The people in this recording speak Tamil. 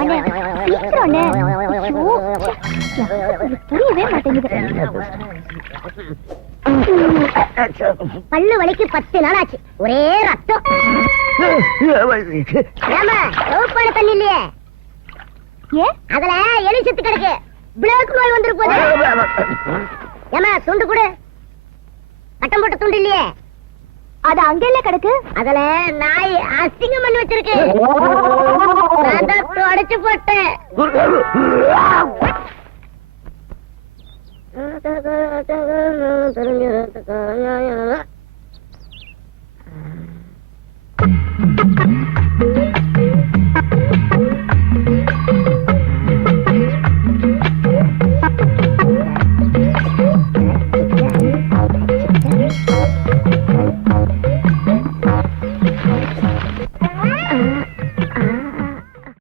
அண்ணே சீக்கிரம் அண்ணே. ஐயோ, புரியவே மாட்டேங்குது. பல்லு வலிக்கு 10 நாள் ஆச்சு, ஒரே ரத்தம். சோப்பான தண்ணி இல்லையே, ஏன் அதுல எலி செத்து கிடக்கு, பிளாக் நோய் வந்துருக்கு. ஏமா துண்டு கொடு, கட்டம் போட்ட துண்டு இல்லையே, அது அங்கெல்லாம் கிடக்கு. அதுல நாய் அசிங்கம் பண்ணி வச்சிருக்கு, உடைச்சு போட்டேன்.